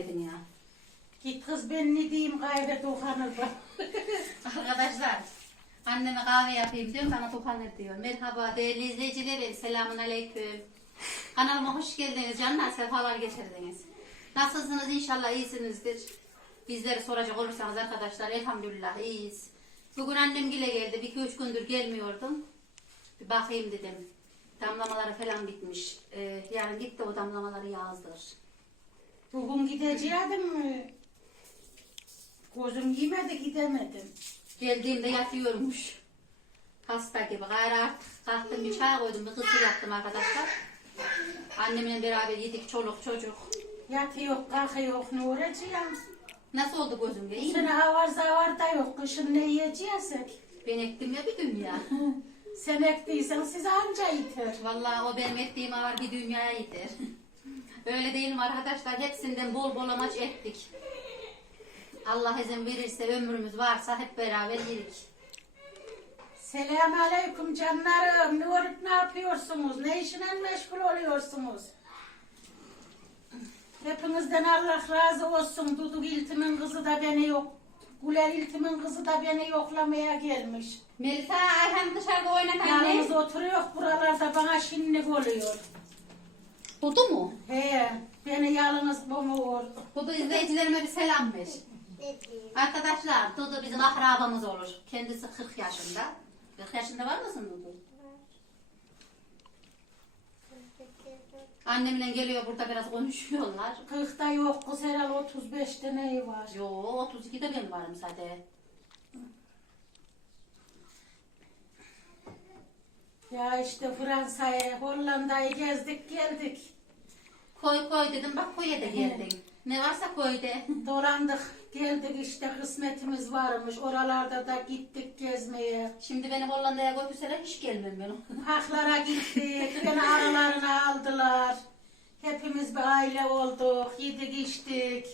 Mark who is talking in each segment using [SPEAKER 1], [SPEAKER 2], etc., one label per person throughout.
[SPEAKER 1] Dedin ya.
[SPEAKER 2] Git kız ben ne diyeyim gayrı dokanır bak.
[SPEAKER 1] Arkadaşlar anneme kahve yapayım diyorum bana topanır diyor. Merhaba değerli izleyicilerim selamun aleyküm. Kanalıma hoş geldiniz canlar sefalar getirdiniz. Nasılsınız inşallah iyisinizdir. Bizleri soracak olursanız arkadaşlar elhamdülillah iyiyiz. Bugün annem gile geldi. Bir iki üç gündür gelmiyordum. Bir bakayım dedim. Damlamaları falan bitmiş. Ee, yarın git de o damlamaları yazdır.
[SPEAKER 2] Bugün gideceğim? Gözüm yemedi gidemedim.
[SPEAKER 1] Geldiğimde yatıyormuş. Hasta gibi. Gayrı artık kalktım bir çay koydum. Bir kısır yaptım arkadaşlar. Annemle beraber yedik çoluk çocuk.
[SPEAKER 2] Yatıyor kalkıyor ne uğraşacağım?
[SPEAKER 1] Nasıl oldu gözümde? İyi mi?
[SPEAKER 2] havar zavar da yok. Kışın ne yiyeceksek?
[SPEAKER 1] Ben ektim ya bir dünya.
[SPEAKER 2] Sen ektiysen siz anca yeter.
[SPEAKER 1] Vallahi o benim ektiğim ağır bir dünyaya yeter. Öyle değil mi arkadaşlar? Hepsinden bol bol amaç ektik. Allah izin verirse ömrümüz varsa hep beraber yedik.
[SPEAKER 2] Selamun aleyküm canlarım. Ne olup ne yapıyorsunuz? Ne işine meşgul oluyorsunuz? Hepinizden Allah razı olsun. Dudu İltim'in kızı da beni yok. Güler İltim'in kızı da beni yoklamaya gelmiş.
[SPEAKER 1] Melisa Ayhan dışarıda
[SPEAKER 2] Yalnız
[SPEAKER 1] anne.
[SPEAKER 2] oturuyor buralarda bana şinlik oluyor.
[SPEAKER 1] Budu mu?
[SPEAKER 2] He, beni yalnız bulmuyor.
[SPEAKER 1] Dudu izleyicilerime bir selam ver. Arkadaşlar Dudu bizim akrabamız olur. Kendisi 40 yaşında. 40 yaşında var mısın Dudu? Annemle geliyor burada biraz konuşuyorlar.
[SPEAKER 2] Kırkta yok kız herhal 35'te neyi var?
[SPEAKER 1] Yo 32'de ben varım zaten.
[SPEAKER 2] Ya işte Fransa'yı, Hollanda'yı gezdik geldik.
[SPEAKER 1] Koy koy dedim bak koya da geldin. Ne varsa koy de.
[SPEAKER 2] Dolandık geldik işte kısmetimiz varmış. Oralarda da gittik gezmeye.
[SPEAKER 1] Şimdi beni Hollanda'ya götürseler hiç gelmem ben.
[SPEAKER 2] Haklara gittik. Beni aralarına aldılar. Hepimiz bir aile olduk. Yedik içtik.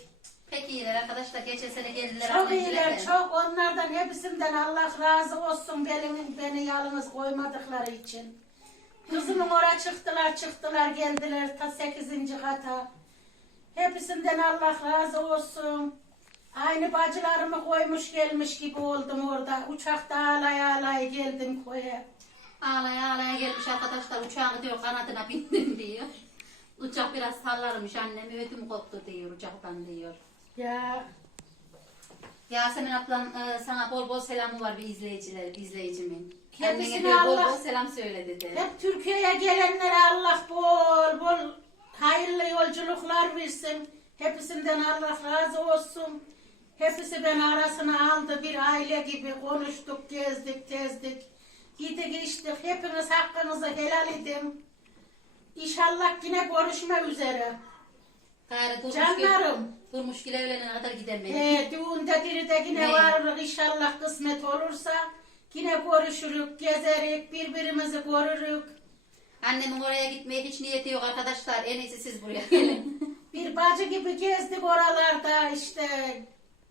[SPEAKER 1] Pek iyiler arkadaşlar. Geçen sene geldiler.
[SPEAKER 2] Çok iyiler çok. Onlardan hepsinden Allah razı olsun. Beni, beni yalnız koymadıkları için. Kızımın oraya çıktılar çıktılar geldiler ta 8. kata. Hepsinden Allah razı olsun. Aynı bacılarımı koymuş gelmiş gibi oldum orada. Uçakta ağlaya ağlaya geldim koya.
[SPEAKER 1] Ağlaya ağlaya gelmiş arkadaşlar. Uçağın diyor kanadına bindim diyor. Uçak biraz sallarmış annem. Ödüm koptu diyor uçaktan diyor.
[SPEAKER 2] Ya
[SPEAKER 1] Yasemin ablam e, sana bol bol selamı var bir izleyiciler, izleyicimin.
[SPEAKER 2] Kendisine
[SPEAKER 1] diyor, bol
[SPEAKER 2] Allah-
[SPEAKER 1] bol selam söyle dedi.
[SPEAKER 2] hep Türkiye'ye gelenlere Allah bol bol hayırlı yolculuklar versin. Hepsinden Allah razı olsun. Hepsi beni arasına aldı. Bir aile gibi konuştuk, gezdik, tezdik. Yedik içtik. Hepiniz hakkınızı helal edin. İnşallah yine görüşmek üzere.
[SPEAKER 1] Gayrı durmuş
[SPEAKER 2] Canlarım.
[SPEAKER 1] Durmuş gül evlenene kadar gidemeyiz.
[SPEAKER 2] Ee, düğünde diride yine
[SPEAKER 1] Ne?
[SPEAKER 2] varırız inşallah kısmet olursa. Yine görüşürük, gezerik, birbirimizi görürük.
[SPEAKER 1] Annemin oraya gitmeye hiç niyeti yok arkadaşlar. En iyisi siz buraya gelin.
[SPEAKER 2] Bir bacı gibi gezdik oralarda işte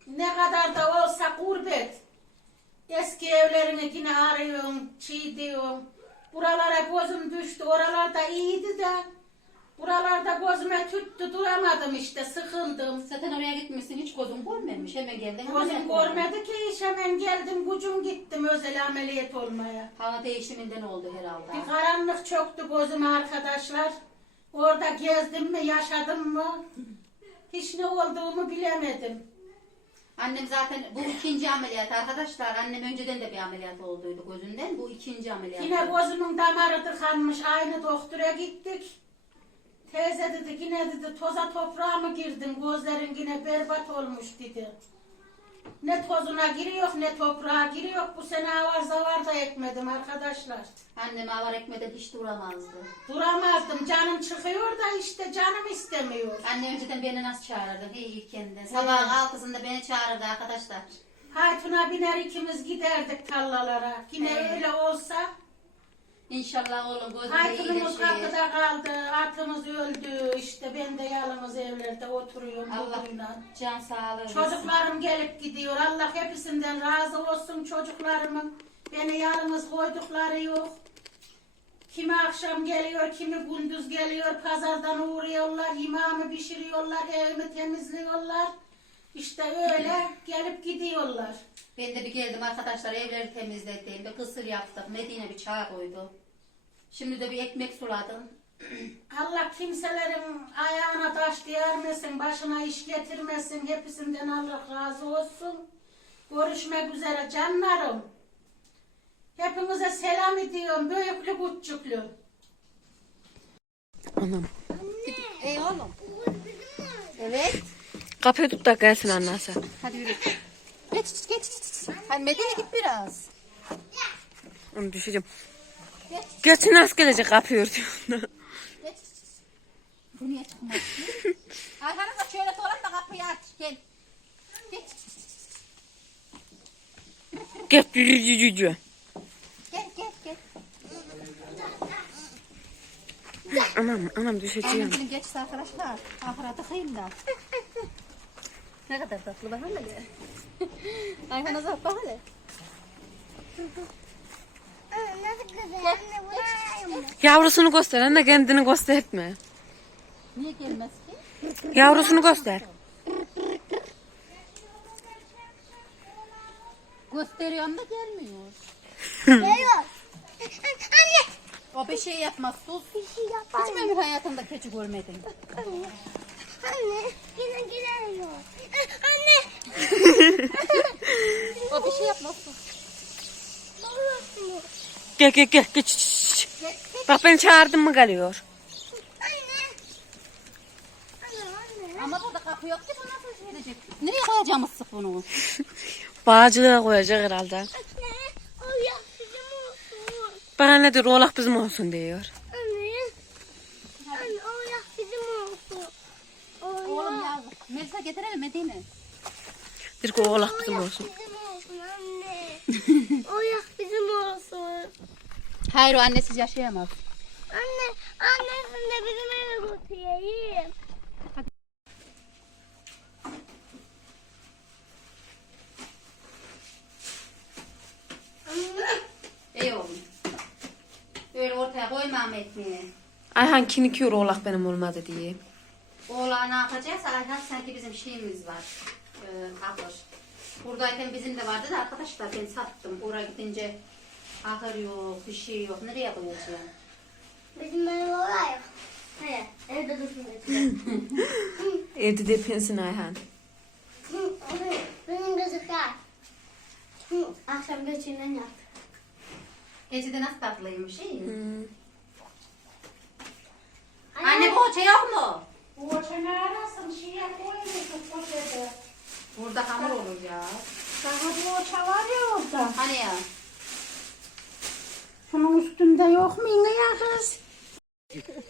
[SPEAKER 2] ne kadar da olsa gurbet. Eski evlerini yine arıyorum, çiğ diyorum. Buralara gözüm düştü, oralarda iyiydi de. Buralarda gözüme tüttü, duramadım işte, sıkıldım.
[SPEAKER 1] Zaten oraya gitmişsin hiç gözüm görmemiş. Hemen geldin.
[SPEAKER 2] Gözüm görmedi ki iş hemen geldim, gücüm gittim özel ameliyat olmaya.
[SPEAKER 1] Hava değişiminden oldu herhalde.
[SPEAKER 2] Bir karanlık çöktü gözüme arkadaşlar. Orada gezdim mi, yaşadım mı? Hiç ne olduğumu bilemedim.
[SPEAKER 1] Annem zaten bu ikinci ameliyat arkadaşlar. Annem önceden de bir ameliyat olduydu gözünden. Bu ikinci ameliyat.
[SPEAKER 2] Yine gözümün damarı tıkanmış. Aynı doktora gittik. Teyze dedi yine dedi toza toprağa mı girdin? Gözlerin yine berbat olmuş dedi. Ne tozuna giriyor ne toprağa giriyor. Bu sene avar zavar da ekmedim arkadaşlar.
[SPEAKER 1] Annem avar ekmeden hiç duramazdı.
[SPEAKER 2] Duramazdım. Canım çıkıyor da işte canım istemiyor.
[SPEAKER 1] Anne önceden beni nasıl çağırırdı? İyi ilk kendine. Sabahın altısında beni çağırırdı arkadaşlar.
[SPEAKER 2] Haytuna biner ikimiz giderdik tarlalara. Yine
[SPEAKER 1] Evet.
[SPEAKER 2] öyle olsa.
[SPEAKER 1] İnşallah oğlum gözünde
[SPEAKER 2] Haytunumuz
[SPEAKER 1] iyileşir.
[SPEAKER 2] kapıda kaldı. Atımız öldü. İşte ben de yalnız evlerde oturuyorum.
[SPEAKER 1] Allah
[SPEAKER 2] bugünle.
[SPEAKER 1] can sağlığı versin.
[SPEAKER 2] Çocuklarım gelip gidiyor. Allah hepsinden razı olsun çocuklarımın. Beni yalnız koydukları yok. Kimi akşam geliyor, kimi gündüz geliyor, pazardan uğruyorlar, yemeğimi pişiriyorlar, evimi temizliyorlar. İşte öyle gelip gidiyorlar.
[SPEAKER 1] Ben de bir geldim arkadaşlar evleri temizledim. Bir kısır yaptık. Medine bir çay koydu. Şimdi de bir ekmek suladım.
[SPEAKER 2] Allah kimselerin ayağına taş değermesin, başına iş getirmesin. Hepsinden Allah razı olsun. Görüşmek üzere canlarım. Hepinize selam ediyorum. Büyüklü küçüklü.
[SPEAKER 3] Anam.
[SPEAKER 1] Ey oğlum. Evet.
[SPEAKER 3] Kapıyı tut da gelsin annesi.
[SPEAKER 1] Hadi yürü. Geç geç geç. Hadi Medine git biraz.
[SPEAKER 3] Onu düşeceğim.
[SPEAKER 1] Geç
[SPEAKER 3] Geçsin nasıl gelecek kapıyı örtüyor.
[SPEAKER 1] geç. Bu niye çıkmaz? Arkanıza şöyle dolan da kapıyı aç. Gel. Geç.
[SPEAKER 3] Geç cücü cücü.
[SPEAKER 1] Gel gel gel.
[SPEAKER 3] Anam anam düşeceğim.
[SPEAKER 1] Annem geçti arkadaşlar. Ahıra tıkayım da. ne kadar tatlı bak hele. Ayhan'a
[SPEAKER 4] buraya mı?
[SPEAKER 3] Yavrusunu göster anne kendini gösterme.
[SPEAKER 1] Niye gelmez ki?
[SPEAKER 3] Yavrusunu göster.
[SPEAKER 1] Gösteriyorum da gelmiyor.
[SPEAKER 4] Geliyor. Anne.
[SPEAKER 1] O bir şey yapmaz sus.
[SPEAKER 4] Bir şey yapar
[SPEAKER 1] Hiç mi ömür hayatında keçi görmedin?
[SPEAKER 4] Anne. Yine geliyor. Anne.
[SPEAKER 1] O bir şey.
[SPEAKER 4] Babası.
[SPEAKER 3] Gel gel gel. Geç. Bak ben çağırdım mı geliyor.
[SPEAKER 4] Anne. Anne anne.
[SPEAKER 1] Ama burada kapı yok ki bu nasıl şey edecek? Nereye koyacağım ıslık bunu?
[SPEAKER 3] Bağcılığa koyacak herhalde.
[SPEAKER 4] Anne. O ya bizim olsun.
[SPEAKER 3] Bana ne diyor oğlak bizim olsun diyor.
[SPEAKER 4] Anne. Anne o ya bizim olsun. O
[SPEAKER 1] Oğlum
[SPEAKER 4] ya.
[SPEAKER 1] ya. Melisa getirelim Medine.
[SPEAKER 3] Bir ki oğlak bizim olsun.
[SPEAKER 4] bizim olsun anne. o ya bizim olsun.
[SPEAKER 1] Hayır o annesiz yaşayamaz.
[SPEAKER 4] Anne, annesini de bizim eve götüreyim.
[SPEAKER 1] İyi oğlum. Böyle ortaya koymam ekmeği.
[SPEAKER 3] Ayhan kinikiyor oğlak benim olmadı diye.
[SPEAKER 1] Oğlan ne yapacağız? Ayhan sanki bizim şeyimiz var. Ee, ahır. Buradayken bizim de vardı da arkadaşlar ben sattım. Oraya gidince ahır yok, bir şey yok. Nereye koyacağım?
[SPEAKER 4] Bizim ev oraya. Hayır, evde dursun götüreyim.
[SPEAKER 3] Evde depensin Ayhan.
[SPEAKER 4] Benim gözükler. Akşam göçünden yaptım.
[SPEAKER 1] Gecede nasıl tatlıymış iyi.
[SPEAKER 3] Hmm.
[SPEAKER 1] Anne poğaça yok mu?
[SPEAKER 2] Bu ne arasın şeye koyuyorsun poşete.
[SPEAKER 1] Burada hamur olur ya.
[SPEAKER 2] Daha oça var ya orada.
[SPEAKER 1] Hani ya?
[SPEAKER 2] Şunun üstünde yok mu yine ya kız?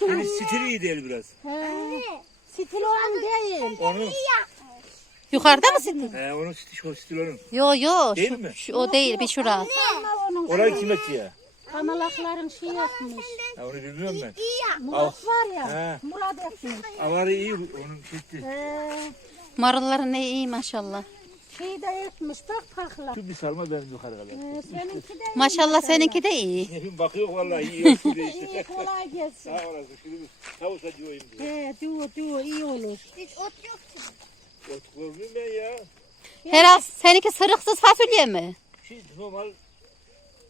[SPEAKER 5] Yani stili iyi değil biraz.
[SPEAKER 2] Stil olan değil.
[SPEAKER 5] Onu,
[SPEAKER 1] Yukarıda mı sizin?
[SPEAKER 5] he, onun stil, şu stil onun.
[SPEAKER 1] Yo yo.
[SPEAKER 5] Değil
[SPEAKER 1] şu-
[SPEAKER 5] mi?
[SPEAKER 1] şu- o değil bir
[SPEAKER 2] onun
[SPEAKER 5] Orayı kim etti ya?
[SPEAKER 2] Kamalakların şey yapmış.
[SPEAKER 5] Ha, onu bilmiyorum ben.
[SPEAKER 2] Murat var ya.
[SPEAKER 5] He.
[SPEAKER 2] Murat etmiş.
[SPEAKER 5] Avarı iyi, onun şekli.
[SPEAKER 2] Ee,
[SPEAKER 1] Marulları ne iyi maşallah.
[SPEAKER 2] şey de etmiş bak pakla.
[SPEAKER 5] Şu bir sarma benim yukarı kadar.
[SPEAKER 2] Ee, seninki de iyi
[SPEAKER 1] Maşallah seninki de iyi.
[SPEAKER 5] Nefim bakıyor vallahi iyi işte.
[SPEAKER 2] kolay gelsin.
[SPEAKER 5] Sağ olasın. Şimdi bir tavus acıyayım diye.
[SPEAKER 2] He, diyor diyor iyi olur.
[SPEAKER 4] Hiç ot yok ki.
[SPEAKER 5] Ot görmüyorum ben ya.
[SPEAKER 1] Herhal seninki sırıksız fasulye mi?
[SPEAKER 5] Şey normal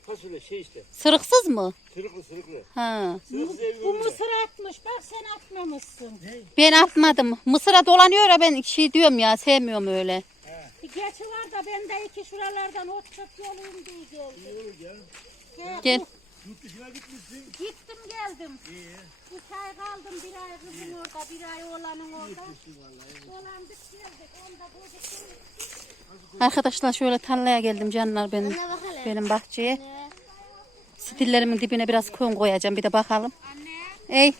[SPEAKER 5] fasulye şey işte.
[SPEAKER 1] Sırıksız mı?
[SPEAKER 5] Sırıklı sırıklı.
[SPEAKER 1] Ha.
[SPEAKER 5] Sırıksız ev
[SPEAKER 2] Bu mısır atmış bak sen atmamışsın.
[SPEAKER 1] Ben atmadım. Mısıra dolanıyor ya ben şey diyorum ya sevmiyorum öyle.
[SPEAKER 2] Bir Geçi var da ben de iki şuralardan ot çöp yoluyum diye geldim.
[SPEAKER 5] Ya.
[SPEAKER 2] Gel.
[SPEAKER 1] Gel.
[SPEAKER 5] Yurt dışına gitmişsin.
[SPEAKER 2] Gittim geldim.
[SPEAKER 5] İyi.
[SPEAKER 2] Bir ay kaldım bir ay kızım orada bir ay oğlanın orada. Dolandık geldik onda bozuk
[SPEAKER 1] Arkadaşlar şöyle tarlaya geldim canlar benim.
[SPEAKER 4] Anne.
[SPEAKER 1] Benim bahçeye. Stillerimin dibine biraz kum koyacağım bir de bakalım. Ey.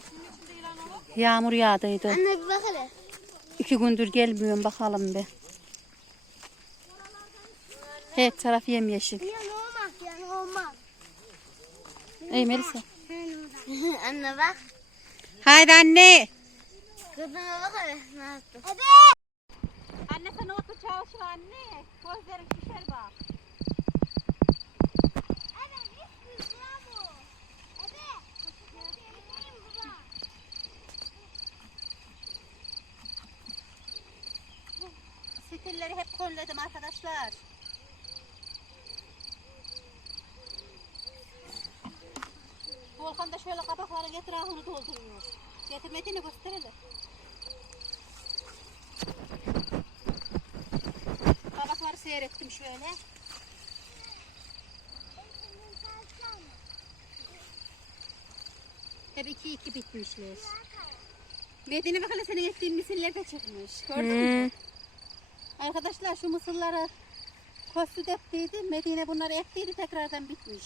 [SPEAKER 1] Yağmur yağdıydı.
[SPEAKER 4] Anne bir bak hele.
[SPEAKER 1] İki gündür gelmiyorum bakalım bir. Her taraf yemyeşil.
[SPEAKER 4] Ya
[SPEAKER 1] Ey Melisa.
[SPEAKER 4] anne bak.
[SPEAKER 1] Hayır anne.
[SPEAKER 4] Kızına bak öyle ne yaptı.
[SPEAKER 1] Anne sen otur çalışır anne. Gözlerin şişer bak. Stilleri hep kolledim arkadaşlar. Volkan da şöyle kabakların etrafını dolduruyor. Getirmediğini gösterelim. Kabakları seyrettim şöyle. Hep iki iki bitmişler. Medine bak hele senin ektiğin mısırlar da çıkmış. Gördün mü?
[SPEAKER 3] Hmm.
[SPEAKER 1] Arkadaşlar şu mısırları kostü deftiydi. Medine bunları ektiydi tekrardan bitmiş.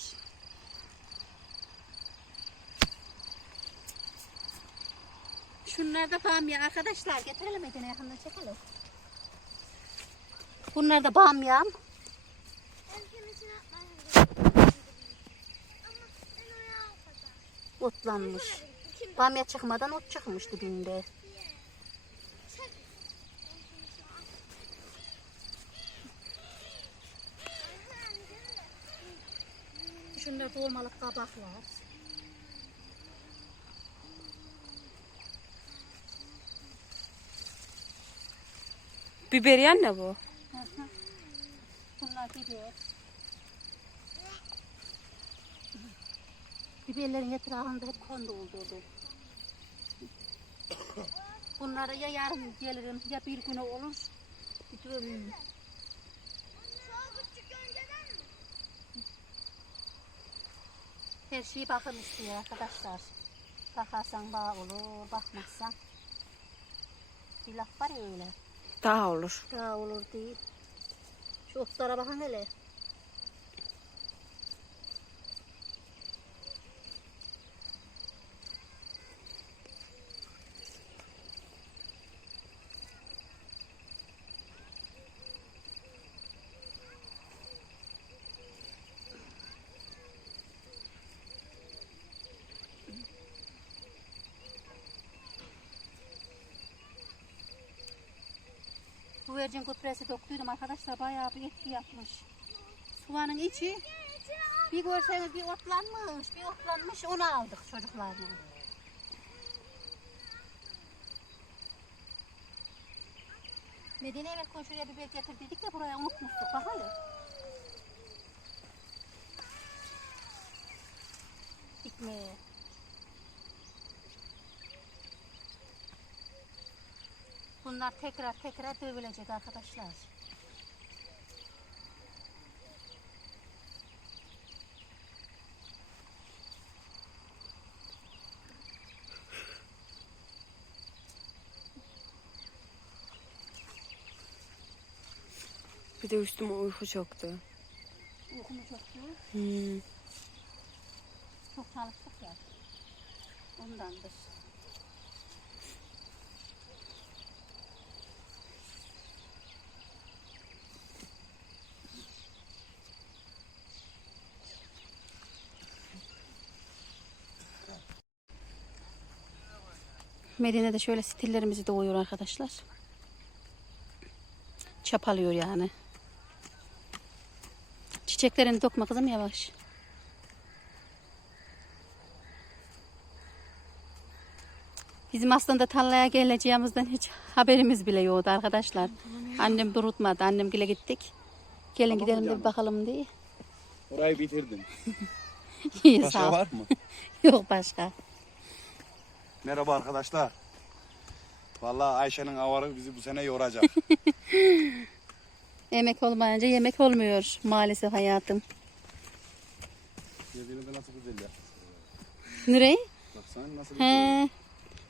[SPEAKER 1] Şunlar da bamya arkadaşlar. Getirelim Medine yakından çekelim. Bunlar da bamyam. Otlanmış. Bamya çıkmadan ot çıkmış dibinde. Şunlar dolmalık kabaklar.
[SPEAKER 3] Biberiyen ne bu?
[SPEAKER 1] Bunlar biber. Biberlerin etrafında hep kan doldurdu. Bunları ya yarın gelirim ya bir güne olur. Bitiririm. Her şeyi bakın istiyor arkadaşlar. Bakarsan bağ olur, bakmazsan. Bir laf var ya öyle.
[SPEAKER 3] Daha olur.
[SPEAKER 1] Daha olur değil. Şu otlara bakın hele. Bu vercin gübresi doktuydum arkadaşlar bayağı bir etki yapmış. Suvanın içi bir görseniz bir otlanmış, bir otlanmış onu aldık çocuklarla. Medine evet şuraya biber getirdiydik de buraya unutmuştuk. Bak hele. Dikmeye. Bunlar tekrar tekrar dövülecek arkadaşlar.
[SPEAKER 3] Bir de üstüme uyku çöktü.
[SPEAKER 1] Uykumu çöktü.
[SPEAKER 3] Hmm.
[SPEAKER 1] Çok çalıştık ya. Ondandır. Medine'de şöyle stillerimizi doğuyor arkadaşlar. Çapalıyor yani. Çiçeklerini dokma kızım yavaş. Bizim aslında tarlaya geleceğimizden hiç haberimiz bile yoktu arkadaşlar. Annem durutmadı. Annem gile gittik. Gelin gidelim de bir bakalım diye.
[SPEAKER 6] Orayı bitirdim.
[SPEAKER 1] İyi
[SPEAKER 6] Başka var mı?
[SPEAKER 1] Yok başka.
[SPEAKER 6] Merhaba arkadaşlar. Vallahi Ayşe'nin avarı bizi bu sene yoracak.
[SPEAKER 1] Emek olmayınca yemek olmuyor maalesef hayatım.
[SPEAKER 6] Yediğini de nasıl güzel ya.
[SPEAKER 1] Nereye?
[SPEAKER 6] Baksana nasıl güzel.
[SPEAKER 1] He.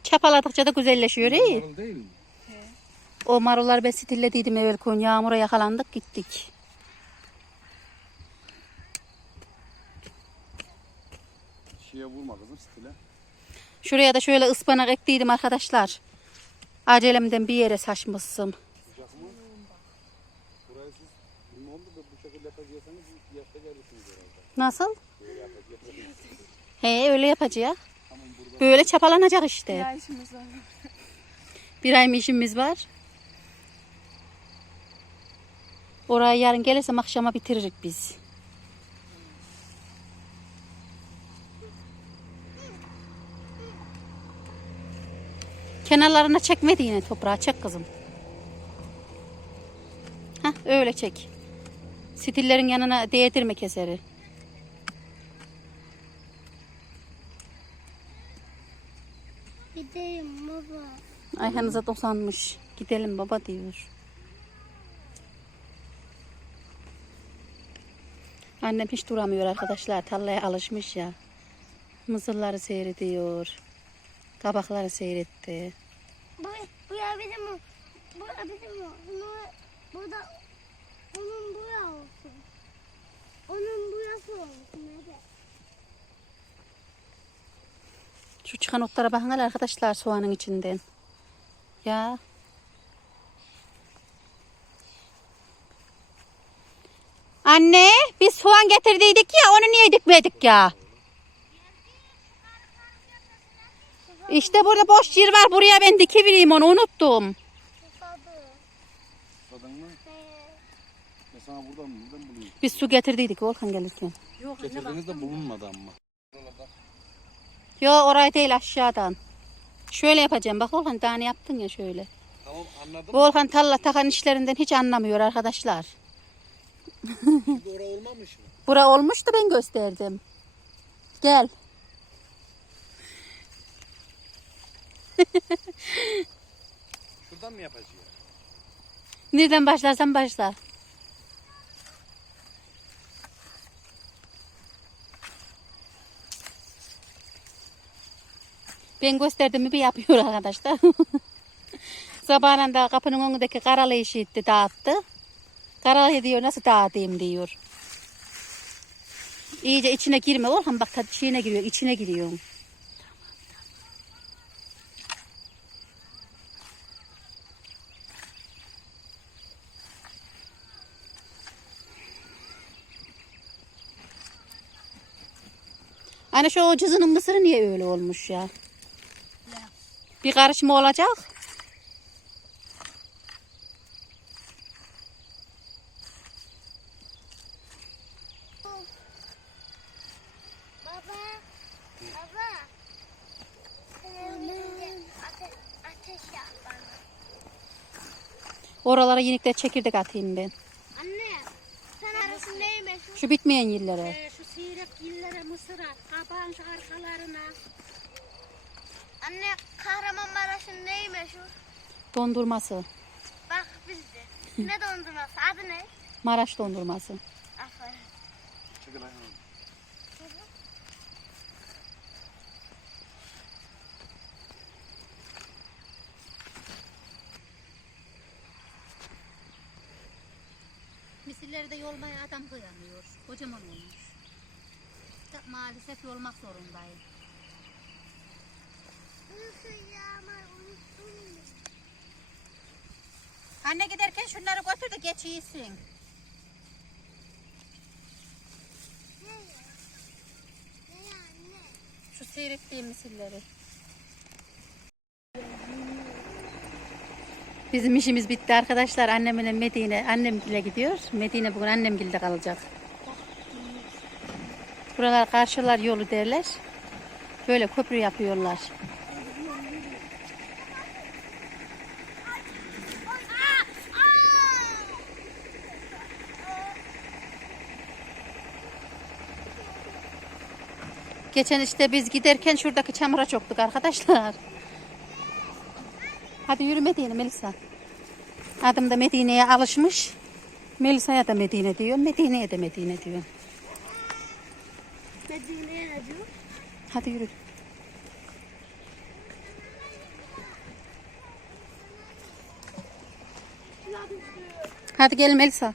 [SPEAKER 1] Çapaladıkça da güzelleşiyor iyi.
[SPEAKER 6] Marul değil mi?
[SPEAKER 1] O marullar ben stillediydim evvel gün. Yağmura yakalandık gittik.
[SPEAKER 6] Şeye vurma kızım stile.
[SPEAKER 1] Şuraya da şöyle ıspanak ektiydim arkadaşlar. Acelemden bir yere saçmışsın. Nasıl? He öyle yapacağız. Böyle çapalanacak işte. Bir ay işimiz var? Oraya yarın gelirsem akşama bitiririk biz. Kenarlarına çekmedi yine toprağı çek kızım. Öyle çek. Stillerin yanına değdirme keseri.
[SPEAKER 4] Gideyim baba.
[SPEAKER 1] Ayhanıza dosanmış. Gidelim baba diyor. Annem hiç duramıyor arkadaşlar. Tarlaya alışmış ya. Mısırları seyrediyor. Kabakları seyretti.
[SPEAKER 4] Bu, bu ya bizim o. Bu ya bizim o. Bunu, burada onun buya olsun. Onun buyası olsun. Hadi.
[SPEAKER 1] Şu çıkan otlara bakın arkadaşlar soğanın içinden. Ya. Anne biz soğan getirdiydik ya onu niye dikmedik ya? İşte burada boş yer var buraya ben dikebileyim onu unuttum.
[SPEAKER 4] Susadı.
[SPEAKER 6] Tadın mı?
[SPEAKER 4] Ee,
[SPEAKER 6] Ben sana buradan buradan bulayım.
[SPEAKER 1] Biz su getirdiydik Volkan gelirken.
[SPEAKER 6] Getirdiğinizde bulunmadı ama.
[SPEAKER 1] Yo orayı değil aşağıdan. Şöyle yapacağım bak Volkan daha ne yaptın ya şöyle.
[SPEAKER 6] Tamam anladım.
[SPEAKER 1] Volkan talla takan işlerinden hiç anlamıyor arkadaşlar.
[SPEAKER 6] Şimdi olmamış mı?
[SPEAKER 1] Bura olmuştu ben gösterdim. Gel.
[SPEAKER 6] Şuradan mı yapacağız?
[SPEAKER 1] Nereden başlarsan başla. Ben gösterdim mi bir yapıyor arkadaşlar. Sabahından da kapının önündeki karalı işitti dağıttı. Karalı diyor nasıl dağıtayım diyor. İyice içine girme oğlum bak şeyine giriyor içine giriyor. Hani şu cızının mısırı niye öyle olmuş ya? Bir karışma olacak. Oralara yenikler çekirdek atayım ben.
[SPEAKER 4] Anne. Sen arasın neyi meşhur?
[SPEAKER 1] Şu bitmeyen yerlere.
[SPEAKER 2] Ee, şu seyrek yillere mısır şu arkalarına.
[SPEAKER 4] Anne Kahramanmaraş'ın neyi meşhur?
[SPEAKER 1] Dondurması.
[SPEAKER 4] Bak bizde. Ne dondurması? Adı ne?
[SPEAKER 1] Maraş dondurması.
[SPEAKER 4] Aferin.
[SPEAKER 6] Çekil.
[SPEAKER 1] Misilleri de yolmaya adam kıyamıyor. Kocaman olmuş. Da- Maalesef yolmak zorundayım. Anne giderken şunları götür de geç iyisin. Şu seyrettiğim misilleri. Bizim işimiz bitti arkadaşlar. Annemle Medine, annemgile gidiyor. Medine bugün annemgilde kalacak. Buralar karşılar yolu derler. Böyle köprü yapıyorlar. Geçen işte biz giderken şuradaki çamura çoktuk arkadaşlar. Hadi yürü Medine Melisa. Adım da Medine'ye alışmış. Melisa'ya da Medine diyor. Medine'ye de Medine diyor. Hadi yürü. Hadi gelin Melisa.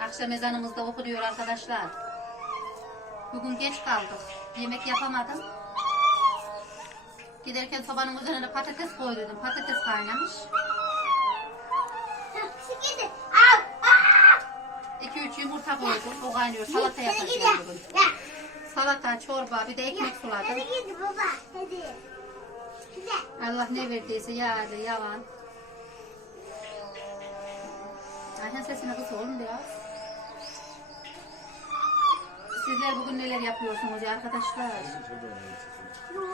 [SPEAKER 1] Akşam ezanımız da okunuyor arkadaşlar. Bugün geç kaldık. Yemek yapamadım. Giderken sobanın üzerine patates koydum. Patates kaynamış.
[SPEAKER 4] Şu gidi. Al. Aa!
[SPEAKER 1] 2-3 yumurta koydum. O kaynıyor. Salata yapacağım bugün. Salata, çorba, bir de ekmek suladım. Allah ne verdiyse yağdı, yalan. Aynen sesini kıs oğlum biraz. Neler bugün neler yapıyorsunuz ya arkadaşlar?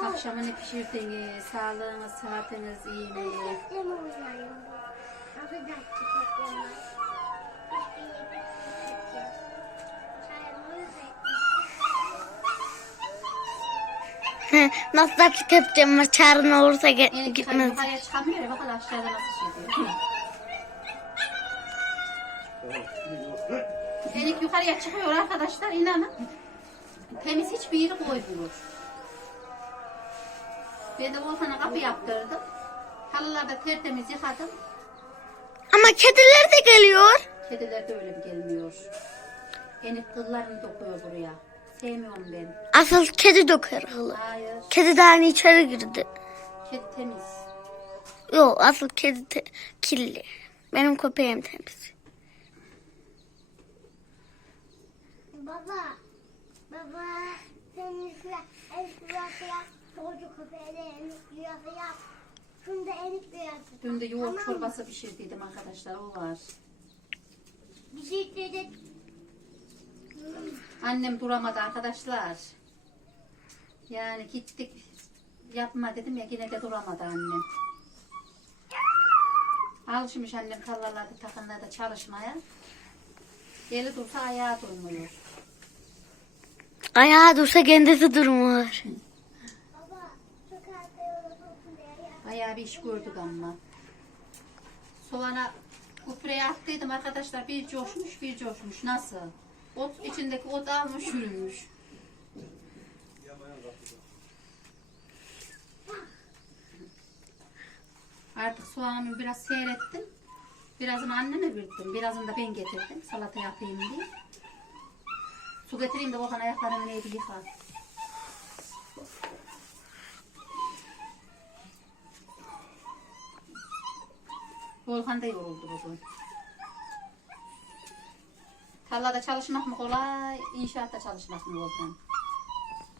[SPEAKER 1] Akşama ne pişirdiniz? Sağlığınız, sıhhatiniz iyi mi?
[SPEAKER 3] Nasıl da tepeceğim var çağrın olursa
[SPEAKER 1] Yani
[SPEAKER 3] gitmez.
[SPEAKER 1] gitmez. Yukarıya çıkamıyor ya bakın aşağıda nasıl şey diyor. Enik yukarıya çıkıyor arkadaşlar inanın. Temiz hiçbir yeri koymuyor. Ben de Volkan'a kapı yaptırdım. Halıları da tertemiz yıkadım.
[SPEAKER 3] Ama kediler de geliyor.
[SPEAKER 1] Kediler de öyle gelmiyor. Enik kıllarını dokuyor buraya. Sevmiyorum ben.
[SPEAKER 3] Asıl kedi döker halı.
[SPEAKER 1] Hayır.
[SPEAKER 3] Kedi de hani içeri girdi.
[SPEAKER 1] Kedi temiz.
[SPEAKER 3] Yok asıl kedi te- kirli. Benim köpeğim temiz.
[SPEAKER 4] Baba, baba, senin sıra, el sırası yap, çocuk köpeğe de enik rüyası yap. Şunu da enik rüyası.
[SPEAKER 1] Dün de yoğurt
[SPEAKER 4] Tamam
[SPEAKER 1] çorbası pişirdiydim arkadaşlar. O var.
[SPEAKER 4] Bir şey dedik.
[SPEAKER 1] Annem duramadı arkadaşlar. Yani gittik yapma dedim ya yine de duramadı annem. Alışmış annem tarlalarda takımlarda çalışmaya. Eli dursa ayağı durmuyor.
[SPEAKER 3] Ayağı dursa kendisi durmuyor.
[SPEAKER 1] Bayağı bir iş gördük ama. Soğana kupreye attıydım arkadaşlar. Bir coşmuş bir coşmuş. Nasıl? Ot içindeki ot almış yürümüş. Artık soğanımı biraz seyrettim. Birazını anneme verdim. Birazını da ben getirdim. Salata yapayım diye. Su getireyim de Volkan ayaklarını neydi yıkar. Volkan da yoruldu bugün. Tarlada çalışmak mı kolay, inşaatta çalışmak mı Volkan?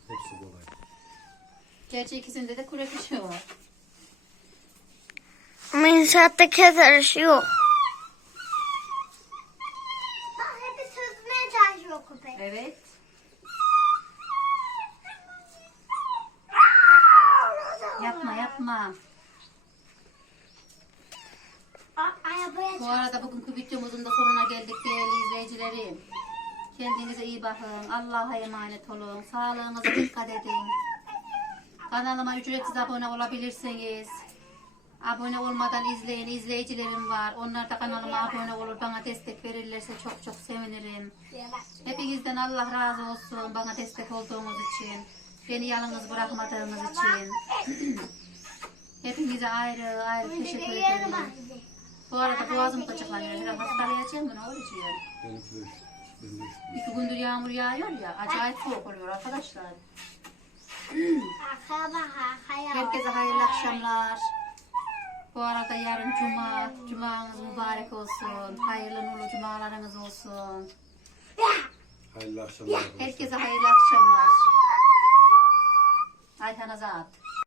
[SPEAKER 6] Hepsi kolay.
[SPEAKER 1] Gerçi ikisinde de kürek işi var.
[SPEAKER 3] Ama inşaatta keser işi yok.
[SPEAKER 4] Bak hep sözmeye çalışıyor köpek.
[SPEAKER 1] Evet. Yapma yapma.
[SPEAKER 4] Aa, Arabaya
[SPEAKER 1] Bu arada bugünkü videomuzun da sonuna geldik değerli izleyicilerim. Kendinize iyi bakın. Allah'a emanet olun. Sağlığınıza dikkat edin. Kanalıma ücretsiz abone olabilirsiniz. Abone olmadan izleyen izleyicilerim var. Onlar da kanalıma abone olur. Bana destek verirlerse çok çok sevinirim. Hepinizden Allah razı olsun bana destek olduğunuz için. Beni yalnız bırakmadığınız için. Hepinize ayrı ayrı teşekkür ederim. Bu arada boğazım gıcıklanıyor. Biraz hastalayacağım mı ne olacak?
[SPEAKER 6] Benimki de
[SPEAKER 1] İki gündür yağmur yağıyor ya. Acayip soğuk oluyor arkadaşlar. Herkese hayırlı akşamlar. Bu arada yarın cuma. Cumanız mübarek olsun. Hayırlı nurlu cumalarınız olsun.
[SPEAKER 6] Hayırlı akşamlar.
[SPEAKER 1] Herkese hayırlı akşamlar. Ayhan Azat.